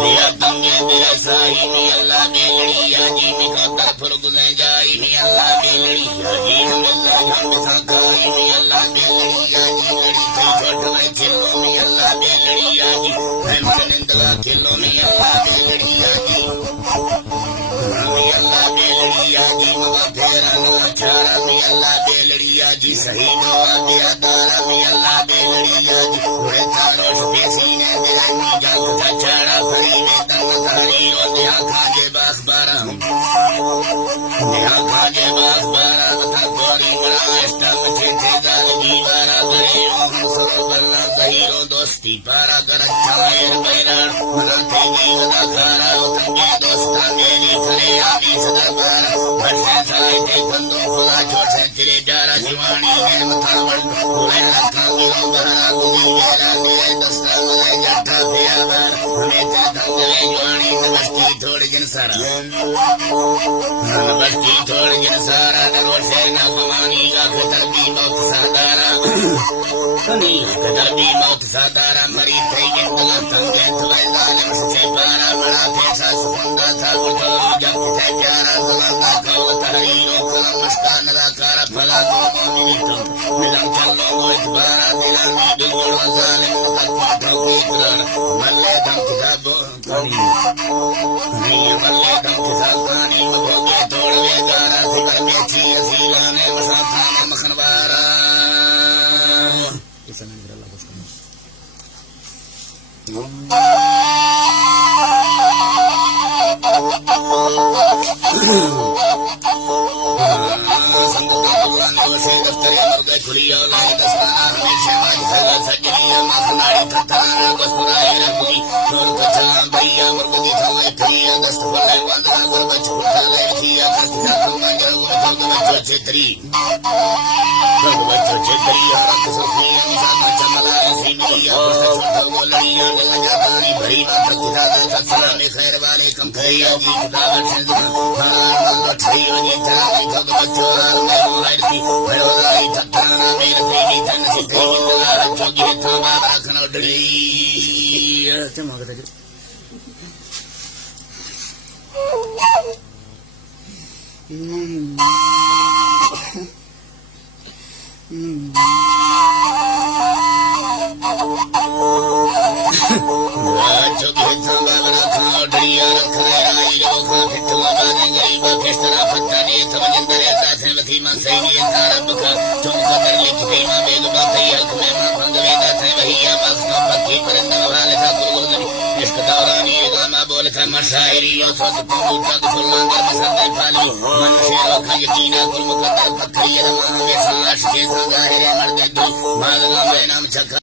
लिया तंगे मेरा साही में अल्लाह बेलड़ी याजी में कतर फुर गुज़े जाई में अल्लाह बेलड़ी याजी में अल्लाह हम सकाई में अल्लाह बेलड़ी याजी लड़ी कई छोट में खिलो में अल्लाह बेलड़ी याजी हम निंदला खिलो में अल्लाह बेलड़ी याजी में अल्लाह बेलड़ी याजी मवा फेरा नवा चारा में अल्लाह बेलड़ी याजी सही नवा दिया दारा में अल्लाह बेलड़ी याजी उड़े तारो शफेसी ने मेरा नी जाग चारा भरी में तन तारी और दिया खाजे बाखबारा दिया खाजे बाखबारा तथा गोरी बड़ा इष्टा मचे थे दार जीवारा करे हम सरो बल्ला गहीरो दोस्ती पारा कर चायर बैरार मना थे गीवदा खारा उतंगे दोस्ता मेरी करे आमी सदा बारा भरसे साए थे कंदो खुदा छोटे चिरे जारा जीवानी में मथावन उड़े रखा गिरो बहरा गुजर गेरा मेरे दस्ता मले जट्टा पियावर हमें ते दंगले जीवानी नमस्ती थोड़ जिन सारा नमस्ती थोड़ जिन सारा नरोट से ना भवानी का खतर भी मौत सादारा खतर भी मौत सादारा मरी थे जिंदगा तंगे थुए जालिम से पारा बड़ा फैसा सुकुंदा था गुठोर जब थे प्यारा जलाला कौल तहरीरो कलम मस्तान नदाकारा फला दो मोमिनितो मिलम चलो वो इतबारा दिलानी बिगुड़ो जालिम मुकद्दमा ठोकी इकरार मल्ले दम किताबो कनी मल्ले दम किताब कनी मभोगे तोड़वे गारा फिकर में छी असीलाने मसाथा में मखनवारा इस समय मेरा अल्लाह उसका खुलिया लाए दस्ताना हमेशा मजहला सजनिया मखनाड़ी थथाना बसुराए रखी नूर कचा भैया मुर्गी थवे ठिया दस्त फले वंदना गुर बचुटा ले ठिया कथा तुमा जरूर भग बच्चो छेत्री रख सुखी निशाना चमला ऐसी मिलिया छोटा बोलनिया लगातारी भरी बात किरादा सत्सला में खैर वाले कम खैया जी खुदावर से दुआ ठियो जी ताई भग बच्चो हाल में मोहरती भरोलाई थथाना मेरे तेरी धन से तेरी नला जोगी थामा रखनो डली चमक दे मशायरी और सत पूजा सुल्लांगर मसदे फाली मन से रखा यकीना कुल मुकद्दर पखरी रमा के साश के सगारे मर्द दो मालगा में नाम चक्का